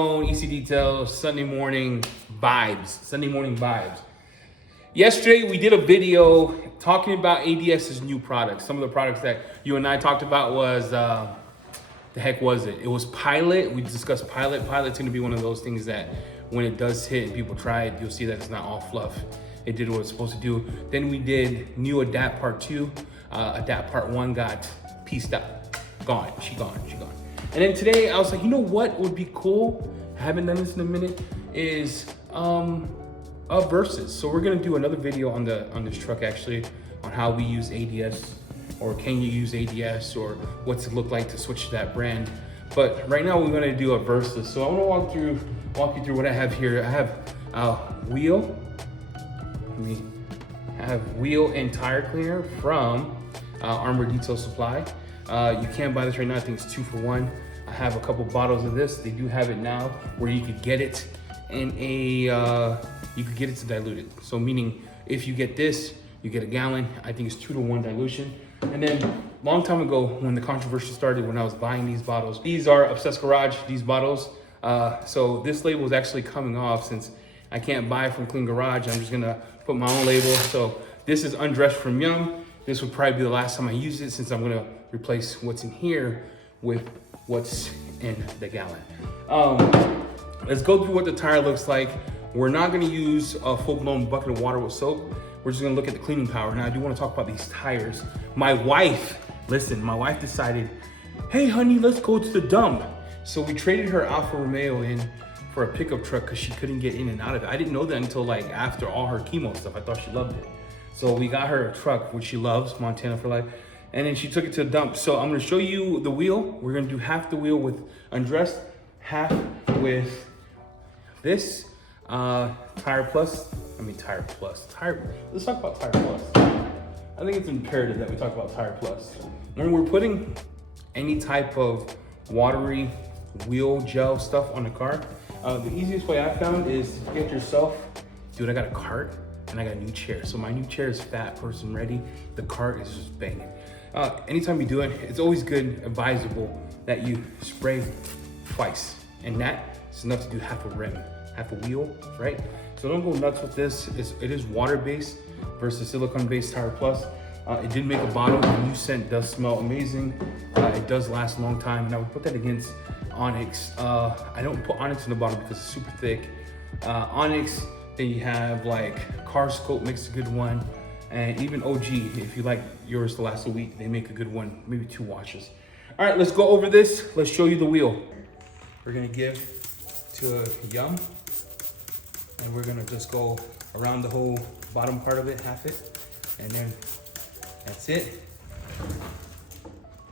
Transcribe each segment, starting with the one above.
EC Details, Sunday morning vibes. Yesterday, we did a video talking about ADS's new products. Some of the products that you and I talked about was, the heck was it? It was Pilot. We discussed Pilot. Pilot's gonna be one of those things that when it does hit and people try it, you'll see that it's not all fluff. It did what it's supposed to do. Then we did new Adapt Part 2. Adapt Part 1 got pieced out. Gone, she gone. And then today I was like, you know what would be cool? I haven't done this in a minute, is a versus. So we're gonna do another video on this truck actually, on how we use ADS, or can you use ADS, or what's it look like to switch to that brand. But right now we're gonna do a versus. So I wanna walk you through what I have here. I have wheel. I have wheel and tire cleaner from Armor Detail Supply. You can buy this right now. I think it's 2 for 1. I have a couple bottles of this. They do have it now where you could get it in a, you could get it to dilute it. So meaning if you get this, you get a gallon. I think it's 2 to 1 dilution. And then long time ago when the controversy started, when I was buying these bottles, these are Obsessed Garage, these bottles. So this label is actually coming off since I can't buy from Clean Garage. I'm just gonna put my own label. So this is Undressed from Yum. This would probably be the last time I use it, since I'm gonna replace what's in here with what's in the gallon. Let's go through what the tire looks like. We're not gonna use a full-blown bucket of water with soap. We're just gonna look at the cleaning power. Now I do wanna talk about these tires. My wife decided, hey honey, let's go to the dump. So we traded her Alfa Romeo in for a pickup truck because she couldn't get in and out of it. I didn't know that until like after all her chemo stuff. I thought she loved it. So we got her a truck, which she loves, Montana for life. And then she took it to the dump. So I'm gonna show you the wheel. We're gonna do half the wheel with Undressed, half with this Tire Plus. Let's talk about Tire Plus. I think it's imperative that we talk about Tire Plus. When we're putting any type of watery wheel gel stuff on the car, the easiest way I found is to get yourself, dude, I got a cart and I got a new chair. So my new chair is fat person ready. The cart is just banging. Anytime you do it, it's always good, advisable that you spray twice. And that is enough to do half a rim, half a wheel, right? So don't go nuts with this. It is water-based versus silicone-based Tire Plus. It did make a bottle. The new scent does smell amazing. It does last a long time. And I would put that against Onyx. I don't put Onyx in the bottle because it's super thick. Onyx, then you have like Car Scope makes a good one. And even OG, if you like yours to last a week, they make a good one, maybe 2 washes. All right, let's go over this. Let's show you the wheel. We're gonna give to a Yum, and we're gonna just go around the whole bottom part of it, half it, and then that's it.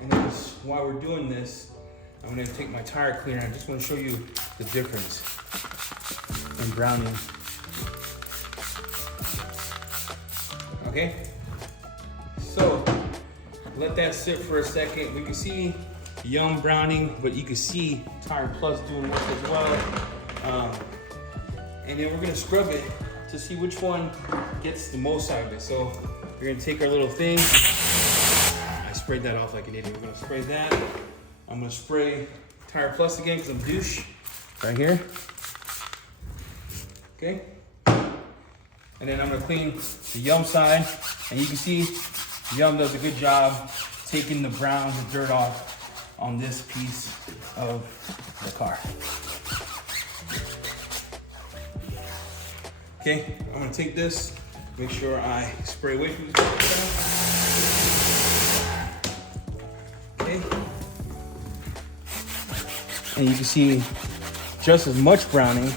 And then while we're doing this, I'm gonna take my tire cleaner. I just wanna show you the difference in browning. Okay, so let that sit for a second. We can see Yum browning, but you can see Tire Plus doing work as well. And then we're gonna scrub it to see which one gets the most out of it. So we're gonna take our little thing. I sprayed that off like an idiot. We're gonna spray that. I'm gonna spray Tire Plus again because I'm douche. Right here. Okay. And then I'm gonna clean the Yum side. And you can see Yum does a good job taking the brown, the dirt off on this piece of the car. Okay, I'm gonna take this, make sure I spray away from the car. Okay. And you can see just as much browning,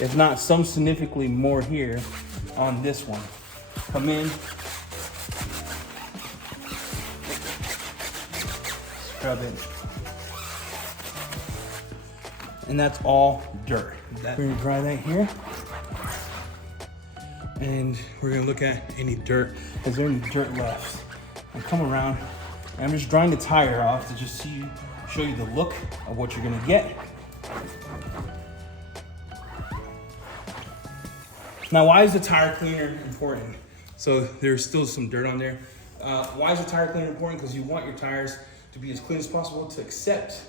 if not some significantly more here on this one. Come in, scrub it, and that's all dirt. We're gonna dry that here, and we're gonna look at any dirt. Is there any dirt left? I come around, and I'm just drying the tire off to just show you the look of what you're gonna get. Now, why is the tire cleaner important? So there's still some dirt on there. Why is the tire cleaner important? Because you want your tires to be as clean as possible to accept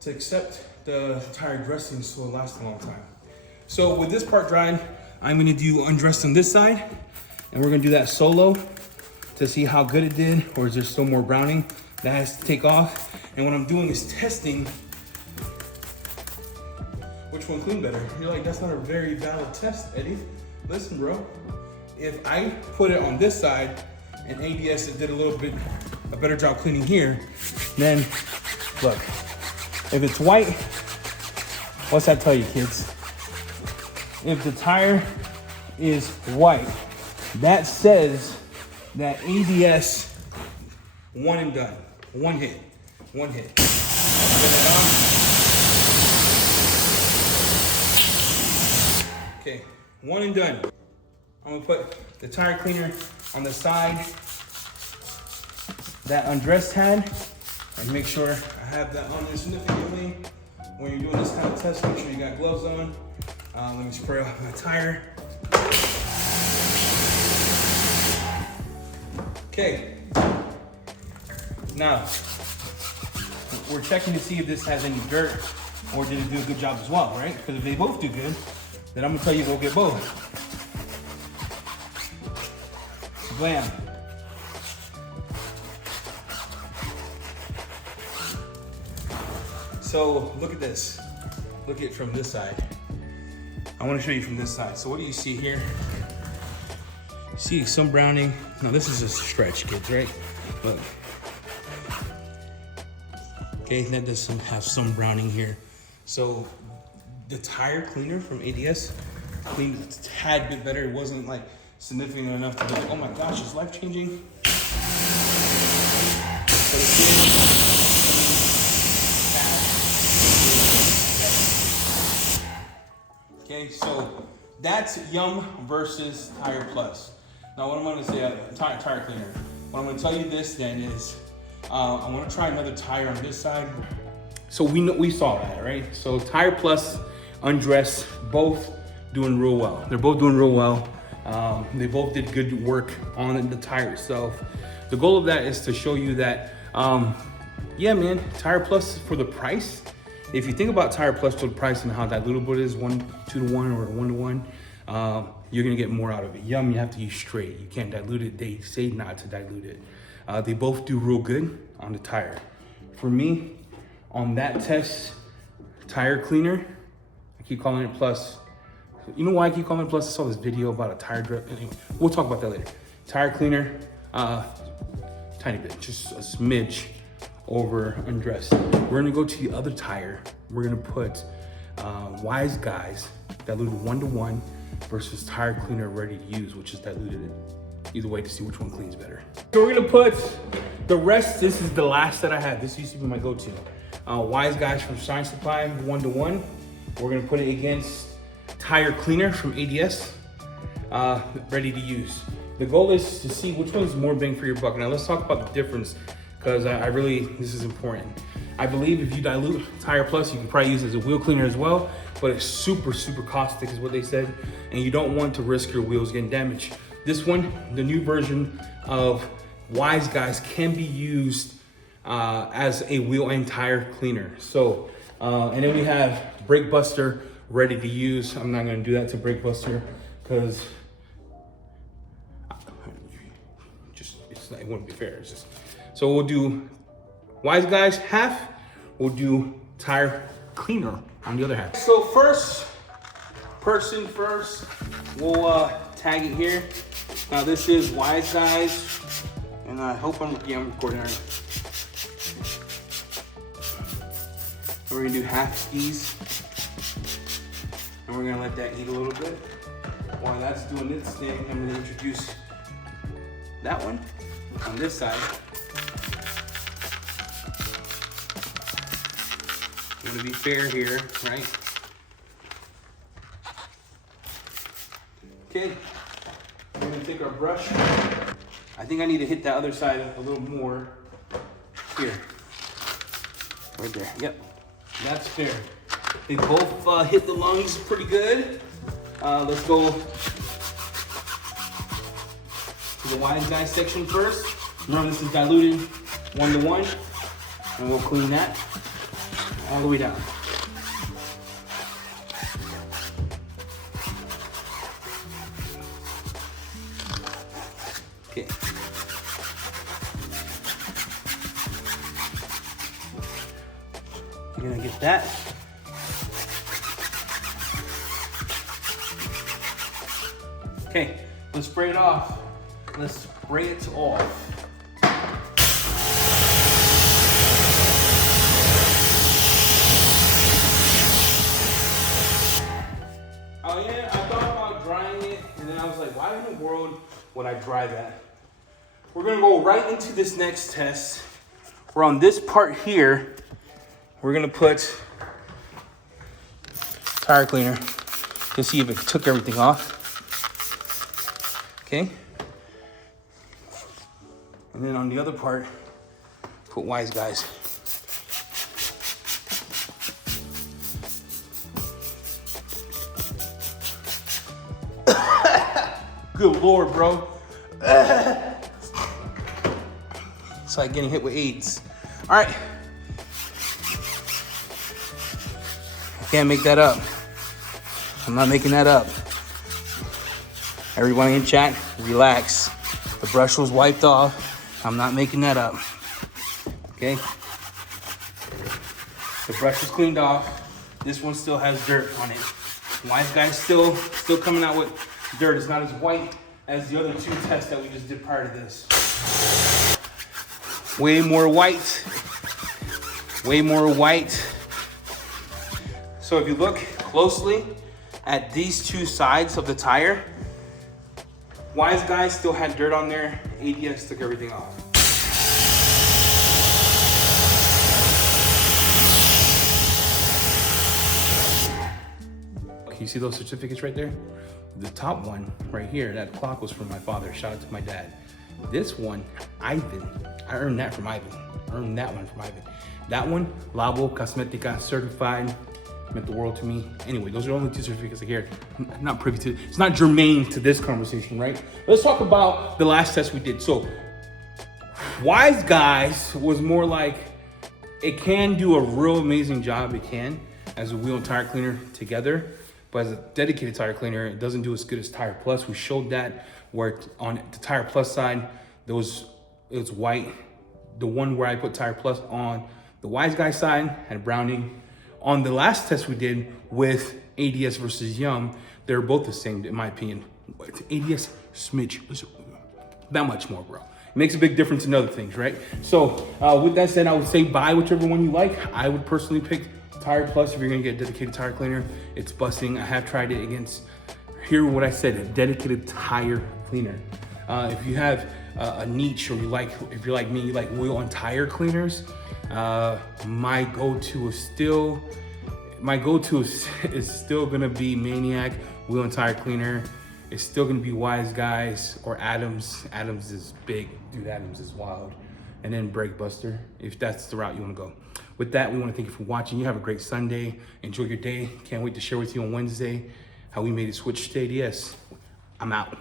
the the tire dressing so it lasts a long time. So with this part dried, I'm gonna do undressed on this side, and we're gonna do that solo to see how good it did, or is there still more browning that has to take off. And what I'm doing is testing which one cleaned better. You're like, that's not a very valid test, Eddie. Listen, bro, if I put it on this side and ABS did a better job cleaning here, then look, if it's white, what's that tell you, kids? If the tire is white, that says that ABS one and done, one hit. Okay, one and done. I'm gonna put the tire cleaner on the side that undressed had, and make sure I have that on there significantly. When you're doing this kind of test, make sure you got gloves on. Let me spray off my tire. Okay, now we're checking to see if this has any dirt or did it do a good job as well, right? Because if they both do good, then I'm gonna tell you go get both. Blam. So look at this. Look at it from this side. I want to show you from this side. So what do you see here? You see some browning. Now this is a stretch, kids, right? Look. Okay, that does have some browning here. So the tire cleaner from ADS cleaned a tad bit better. It wasn't like significant enough to be like, oh my gosh, it's life-changing. Okay, so that's Yum versus Tire Plus. Now what I'm gonna say, tire cleaner. What I'm gonna tell you this then is, I wanna try another tire on this side. So we saw that, right? So Tire Plus, Undress, both doing real well. They're both doing real well. They both did good work on the tire itself. The goal of that is to show you that, yeah, man, Tire Plus for the price. If you think about Tire Plus to the price and how dilutable it is, 2 to 1 or 1 to 1, you're gonna get more out of it. Yum, you have to use straight. You can't dilute it. They say not to dilute it. They both do real good on the tire. For me, on that test, tire cleaner, I keep calling it Plus. You know why I keep calling it Plus? I saw this video about a tire drip. Anyway, we'll talk about that later. Tire cleaner, tiny bit, just a smidge over undressed. We're gonna go to the other tire. We're gonna put Wise Guys diluted 1 to 1 versus tire cleaner ready to use, which is diluted either way to see which one cleans better. So we're gonna put the rest. This is the last that I had. This used to be my go-to. Wise Guys from Shine Supply 1 to 1. We're gonna put it against tire cleaner from ADS, ready to use. The goal is to see which one is more bang for your buck. Now let's talk about the difference, because I really, this is important. I believe if you dilute Tire Plus, you can probably use it as a wheel cleaner as well, but it's super, super caustic is what they said, and you don't want to risk your wheels getting damaged. This one, the new version of Wise Guys, can be used as a wheel and tire cleaner. So, and then we have Brake Buster ready to use. I'm not gonna do that to Brake Buster because it wouldn't be fair. It's just, so we'll do Wise Guys half, we'll do tire cleaner on the other half. So first, we'll tag it here. Now this is Wise Guys, and I hope I'm recording right. We're gonna do half these, and we're gonna let that eat a little bit. While that's doing its thing, I'm gonna introduce that one on this side. I'm gonna be fair here, right? Okay, we're gonna take our brush. I think I need to hit that other side a little more. Here, right there, yep, that's fair. They both hit the lungs pretty good. Let's go to the Wise Guys section first. Remember, this is diluted 1 to 1, and we'll clean that all the way down. Okay. You're gonna get that. Okay, let's spray it off. Let's spray it off. Oh yeah, I thought about drying it, and then I was like, why in the world would I dry that? We're gonna go right into this next test. We're on this part here. We're gonna put tire cleaner to see if it took everything off. Okay. And then on the other part, put Wise Guys. Good Lord, bro. It's like getting hit with AIDS. All right. I can't make that up. I'm not making that up. Everybody in chat, relax. The brush was wiped off. I'm not making that up. Okay? The brush was cleaned off. This one still has dirt on it. Wise Guy's still coming out with dirt. It's not as white as the other two tests that we just did prior to this. Way more white. Way more white. So if you look closely at these two sides of the tire, Wise Guys still had dirt on there. ADS took everything off. You see those certificates right there? The top one right here, that clock was from my father. Shout out to my dad. This one, Ivan. I earned that from Ivan. I earned that one from Ivan. That one, Labo Cosmetica certified. Meant the world to me. Anyway, those are the only two certificates I care. I'm not privy to. It's not germane to this conversation, right? Let's talk about the last test we did. So, Wise Guys was more like, it can do a real amazing job. It can, as a wheel and tire cleaner together. But as a dedicated tire cleaner, it doesn't do as good as Tire Plus. We showed that where on the Tire Plus side, it was white. The one where I put Tire Plus on the Wise Guy side had browning. On the last test we did with ADS versus Yum, they're both the same in my opinion. ADS smidge, that much more, bro. It makes a big difference in other things, right? So with that said, I would say buy whichever one you like. I would personally pick Tire Plus if you're gonna get a dedicated tire cleaner. It's busting. I have tried it against, hear what I said, a dedicated tire cleaner. If you have a niche, or if you're like me, you like wheel and tire cleaners, my go-to is still gonna be Maniac wheel and tire cleaner. It's still gonna be Wise Guys or Adams. Adams is big, dude. Adams is wild. And then Brake Buster, if that's the route you wanna go. With that, we wanna thank you for watching. You have a great Sunday. Enjoy your day. Can't wait to share with you on Wednesday how we made a switch to ADS. I'm out.